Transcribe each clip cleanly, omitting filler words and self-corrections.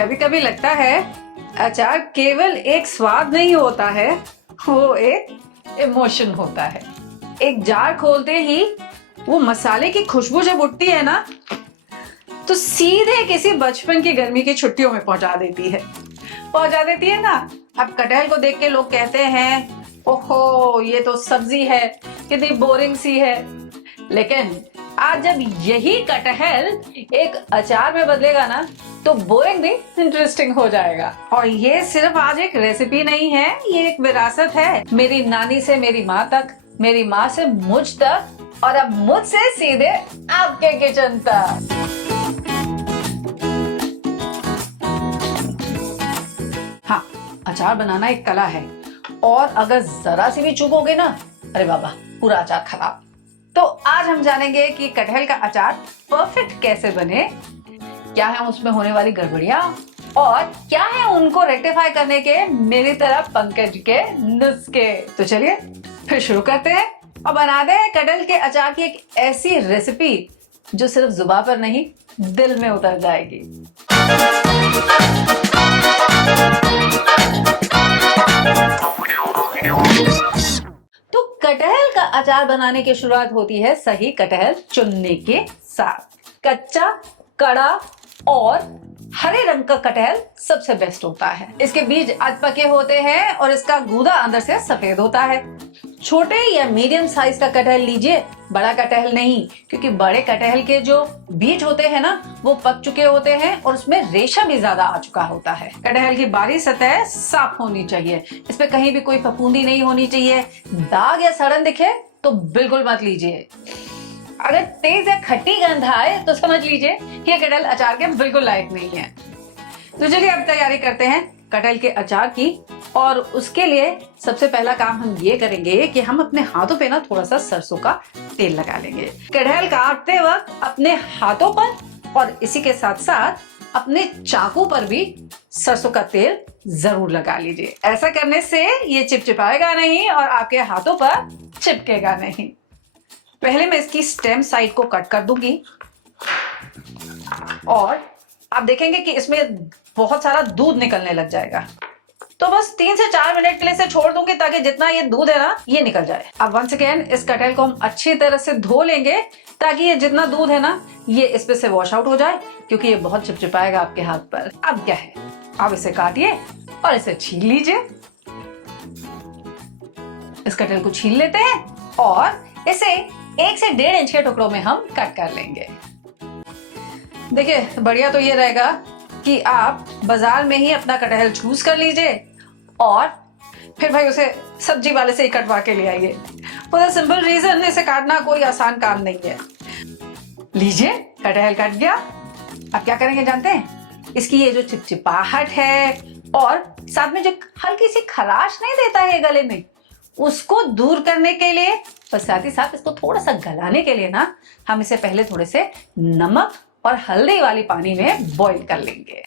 कभी कभी लगता है अचार केवल एक स्वाद नहीं होता है, वो एक इमोशन होता है। एक जार खोलते ही वो मसाले की खुशबू जब उठती है ना, तो सीधे किसी बचपन की गर्मी की छुट्टियों में पहुंचा देती है ना। अब कटहल को देख के लोग कहते हैं, ओहो ये तो सब्जी है, कितनी बोरिंग सी है। लेकिन आज जब यही कटहल एक अचार में बदलेगा ना, तो बोरिंग भी इंटरेस्टिंग हो जाएगा। और ये सिर्फ आज एक रेसिपी नहीं है, ये एक विरासत है। मेरी नानी से मेरी माँ तक, मेरी माँ से मुझ तक, और अब मुझसे सीधे आपके किचन तक। हाँ, अचार बनाना एक कला है, और अगर जरा सी भी चूक होगे ना, अरे बाबा, पूरा अचार खराब। तो आज हम जानेंगे कि कटहल का अचार परफेक्ट कैसे बने, क्या है उसमें होने वाली गड़बड़ियां, और क्या है उनको रेक्टिफाई करने के मेरी तरह पंकज के नुस्खे। तो चलिए फिर शुरू करते हैं और बनाते हैं कटहल के अचार की एक ऐसी रेसिपी जो सिर्फ जुबान पर नहीं, दिल में उतर जाएगी। तो कटहल का अचार बनाने की शुरुआत होती है सही कटहल चुनने के साथ। कच्चा, कड़ा और हरे रंग का कटहल सबसे बेस्ट होता है। इसके बीज अध पके होते हैं और इसका गूदा अंदर से सफेद होता है। छोटे या मीडियम साइज का कटहल लीजिए, बड़ा कटहल नहीं, क्योंकि बड़े कटहल के जो बीज होते हैं ना, वो पक चुके होते हैं और उसमें रेशा भी ज्यादा आ चुका होता है। कटहल की बाहरी सतह साफ होनी चाहिए, इस पे कहीं भी कोई फफूंदी नहीं होनी चाहिए। दाग या सड़न दिखे तो बिल्कुल मत लीजिए। अगर तेज या खट्टी गंध आए तो समझ लीजिए ये कटहल अचार के बिल्कुल लायक नहीं है। तो चलिए अब तैयारी करते हैं कटहल के अचार की। और उसके लिए सबसे पहला काम हम ये करेंगे कि हम अपने हाथों पे ना थोड़ा सा सरसों का तेल लगा लेंगे। कटहल काटते वक्त अपने हाथों पर और इसी के साथ साथ अपने चाकू पर भी सरसों का तेल जरूर लगा लीजिए। ऐसा करने से ये चिपचिपाएगा नहीं और आपके हाथों पर चिपकेगा नहीं। पहले मैं इसकी स्टेम साइड को कट कर दूंगी और आप देखेंगे कि इसमें बहुत सारा दूध निकलने लग जाएगा। तो बस 3 से 4 मिनट के लिए इसे छोड़ दूंगी ताकि जितना ये दूध है ना, ये निकल जाए। अब वंस अगेन इस कटहल को हम अच्छी तरह से धो लेंगे ताकि ये जितना दूध है ना, ये इस पे से वॉश आउट हो जाए, क्योंकि ये बहुत चिपचिपाएगा आपके हाथ पर। अब क्या है, आप इसे काटिए और इसे छील लीजिए। इस कटहल को छील लेते हैं और इसे 1 से 1.5 इंच के टुकड़ों में हम कट कर लेंगे। देखिए, बढ़िया तो ये रहेगा कि आप बाजार में ही अपना कटहल चूज कर लीजिए और फिर भाई उसे सब्जी वाले से ही कटवा के ले आइए। फॉर द सिंपल रीजन, इसे काटना कोई आसान काम नहीं है। लीजिए, कटहल कट गया। अब क्या करेंगे जानते हैं? इसकी ये जो चिपचिपाहट है और साथ में जो हल्की सी खराश नहीं देता है गले में, उसको दूर करने के लिए और साथ ही साथ इसको थोड़ा सा गलाने के लिए ना, हम इसे पहले थोड़े से नमक और हल्दी वाली पानी में बॉईल कर लेंगे।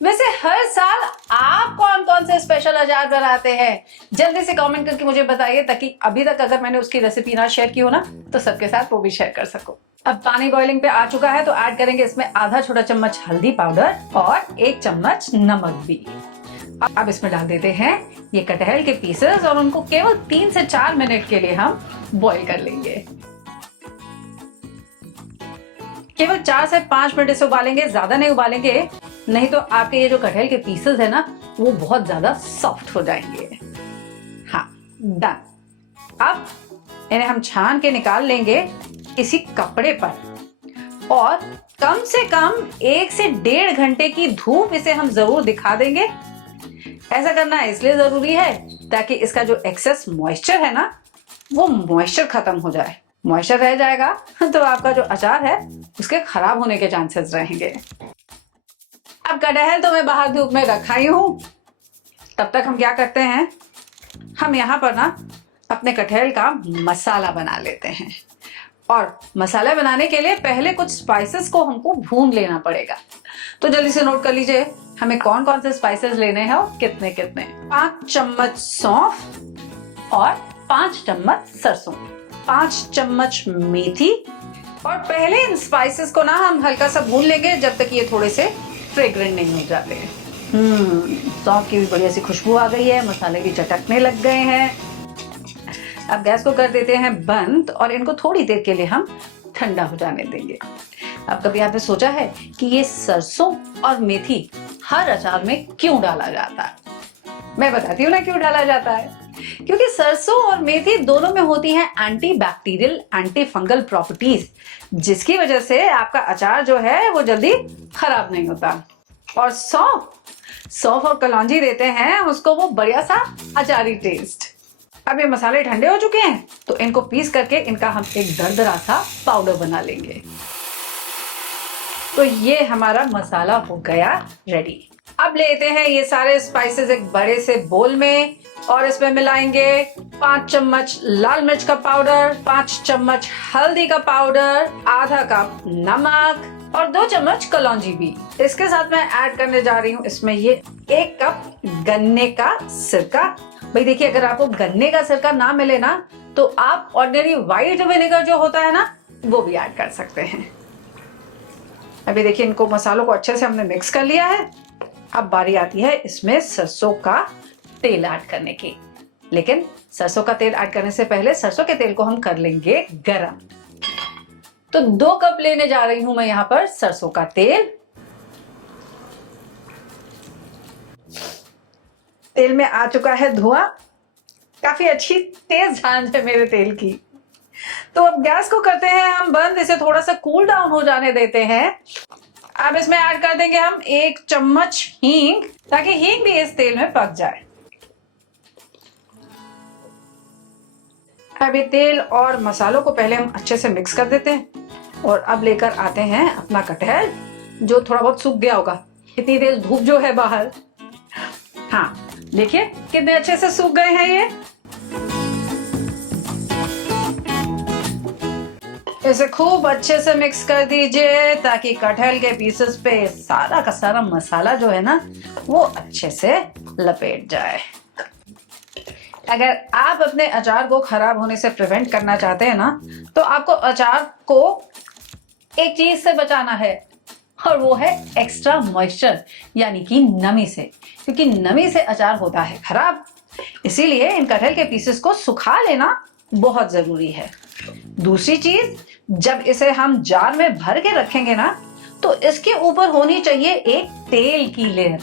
वैसे हर साल आप कौन कौन से स्पेशल अचार बनाते हैं, जल्दी से कमेंट करके मुझे बताइए, ताकि अभी तक अगर मैंने उसकी रेसिपी ना शेयर की हो ना, तो सबके साथ वो भी शेयर कर सकूं। अब पानी बॉइलिंग पे आ चुका है, तो ऐड करेंगे इसमें आधा छोटा चम्मच हल्दी पाउडर और 1 चम्मच नमक भी। अब इसमें डाल देते हैं ये कटहल के पीसेस और उनको केवल 3 से 4 मिनट के लिए हम बॉईल कर लेंगे। केवल 4 से 5 मिनट इसे उबालेंगे, ज्यादा नहीं उबालेंगे, नहीं तो आपके ये जो कटहल के पीसेस है ना, वो बहुत ज्यादा सॉफ्ट हो जाएंगे। हाँ, डन। अब इन्हें हम छान के निकाल लेंगे किसी कपड़े पर और कम से कम 1 से 1.5 घंटे की धूप इसे हम जरूर दिखा देंगे। ऐसा करना इसलिए जरूरी है ताकि इसका जो एक्सेस मॉइस्चर है ना, वो मॉइस्चर खत्म हो जाए। मॉइस्चर रह जाएगा तो आपका जो अचार है उसके खराब होने के चांसेस रहेंगे। अब कटहल तो मैं बाहर धूप में रखा ही हूं, तब तक हम क्या करते हैं, हम यहाँ पर ना अपने कटहल का मसाला बना लेते हैं। और मसाला बनाने के लिए पहले कुछ स्पाइसेस को हमको भून लेना पड़ेगा। तो जल्दी से नोट कर लीजिए हमें कौन कौन से स्पाइसेस लेने हैं और कितने कितने। 5 चम्मच सौंफ और 5 चम्मच सरसों, 5 चम्मच मेथी। और पहले इन स्पाइसेस को ना हम हल्का सा भून लेंगे जब तक ये थोड़े से फ्रेग्रेंट नहीं हो जाते। सौंफ की भी बढ़िया सी खुशबू आ गई है, मसाले भी चटकने लग गए हैं। अब गैस को कर देते हैं बंद और इनको थोड़ी देर के लिए हम ठंडा हो जाने देंगे। अब कभी आपने सोचा है कि ये सरसों और मेथी हर अचार में क्यों डाला जाता है? मैं बताती हूँ ना क्यों डाला जाता है। क्योंकि सरसों और मेथी दोनों में होती हैं anti bacterial, anti fungal properties, जिसकी वजह से आपका अचार जो है वो जल्दी खराब नहीं होता। और सौंफ और कलौंजी देते हैं उसको वो बढ़िया सा अचारी टेस्ट। अब ये मसाले ठंडे हो चुके हैं तो इनको पीस करके इनका हम एक दरदरा सा पाउडर बना लेंगे। तो ये हमारा मसाला हो गया रेडी। अब लेते हैं ये सारे स्पाइसेस एक बड़े से बोल में और इसमें मिलाएंगे 5 चम्मच लाल मिर्च का पाउडर, 5 चम्मच हल्दी का पाउडर, आधा कप नमक और 2 चम्मच कलौंजी भी। इसके साथ मैं ऐड करने जा रही हूँ इसमें ये 1 कप गन्ने का सिरका। भाई देखिए, अगर आपको गन्ने का सिरका ना मिले ना तो आप ऑर्डिनरी व्हाइट विनेगर जो होता है ना वो भी ऐड कर सकते हैं। अभी देखिए, इनको मसालों को अच्छे से हमने मिक्स कर लिया है। अब बारी आती है इसमें सरसों का तेल ऐड करने की। लेकिन सरसों का तेल ऐड करने से पहले सरसों के तेल को हम कर लेंगे गरम। तो 2 कप लेने जा रही हूं मैं यहाँ पर सरसों का तेल। तेल में आ चुका है धुआं, काफी अच्छी तेज झांझ है मेरे तेल की। तो अब गैस को करते हैं हम बंद, इसे थोड़ा सा कूल डाउन हो जाने देते हैं। अब इसमें ऐड कर देंगे हम 1 चम्मच हींग, ताकि हींग भी इस तेल में पक जाए। अब ये तेल और मसालों को पहले हम अच्छे से मिक्स कर देते हैं और अब लेकर आते हैं अपना कटहल जो थोड़ा बहुत सूख गया होगा। इतनी तेज धूप जो है बाहर, हाँ देखिए कितने अच्छे से सूख गए हैं ये। इसे खूब अच्छे से मिक्स कर दीजिए ताकि कटहल के पीसेस पे सारा का सारा मसाला जो है ना वो अच्छे से लपेट जाए। अगर आप अपने अचार को खराब होने से प्रिवेंट करना चाहते हैं ना तो आपको अचार को एक चीज से बचाना है और वो है एक्स्ट्रा मॉइस्चर, यानी कि नमी से, क्योंकि नमी से अचार होता है खराब। इसीलिए इन कटहल के पीसेस को सुखा लेना बहुत जरूरी है। दूसरी चीज, जब इसे हम जार में भर के रखेंगे ना तो इसके ऊपर होनी चाहिए एक तेल की लेयर,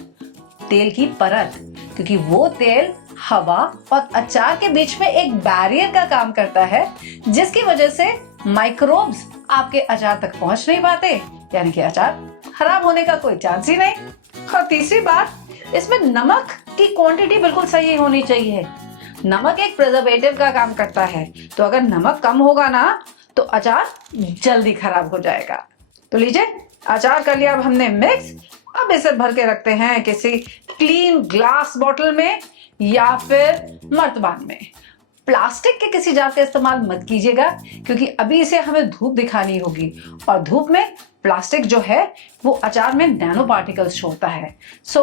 तेल की परत, क्योंकि वो तेल हवा और अचार के बीच में एक बैरियर का काम करता है, जिसकी वजह से माइक्रोब्स आपके अचार तक पहुंच नहीं पाते, यानी कि अचार खराब होने का कोई चांस ही नहीं। और तीसरी बात, इसमें नमक की क्वांटिटी बिल्कुल सही होनी चाहिए। नमक एक प्रिजर्वेटिव का काम करता है, तो अगर नमक कम होगा ना तो अचार जल्दी खराब हो जाएगा। तो लीजिए, अचार कर लिया अब हमने मिक्स। अब इसे भर के रखते हैं किसी क्लीन ग्लास बॉटल में या फिर मर्तबान में। प्लास्टिक के किसी जार का इस्तेमाल मत कीजिएगा, क्योंकि अभी इसे हमें धूप दिखानी होगी और धूप में प्लास्टिक जो है वो अचार में नैनो पार्टिकल्स छोड़ता है। सो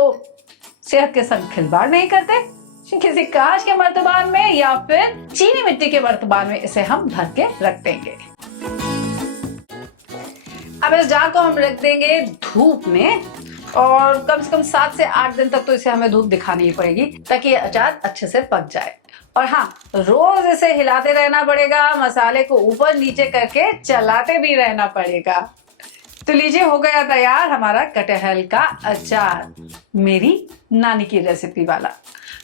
सेहत के संग खिलवाड़ नहीं करते। किसी कांच के मर्तबान में या फिर चीनी मिट्टी के मर्तबान में इसे हम भर के रख देंगे। अब इस जार को हम रख देंगे धूप में और कम से कम 7 से 8 दिन तक तो इसे हमें धूप दिखानी ही पड़ेगी ताकि ये अचार अच्छे से पक जाए। और हाँ, रोज इसे हिलाते रहना पड़ेगा, मसाले को ऊपर नीचे करके चलाते भी रहना पड़ेगा। तो लीजिए, हो गया तैयार हमारा कटहल का अचार, मेरी नानी की रेसिपी वाला।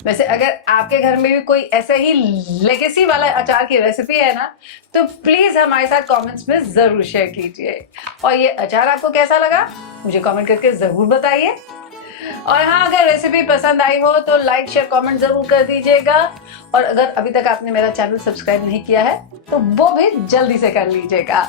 वैसे अगर आपके घर में भी कोई ऐसे ही लेगेसी वाला अचार की रेसिपी है ना तो प्लीज हमारे साथ कमेंट्स में जरूर शेयर कीजिए। और ये अचार आपको कैसा लगा मुझे कमेंट करके जरूर बताइए। और हाँ, अगर रेसिपी पसंद आई हो तो लाइक शेयर कमेंट जरूर कर दीजिएगा। और अगर अभी तक आपने मेरा चैनल सब्सक्राइब नहीं किया है तो वो भी जल्दी से कर लीजिएगा।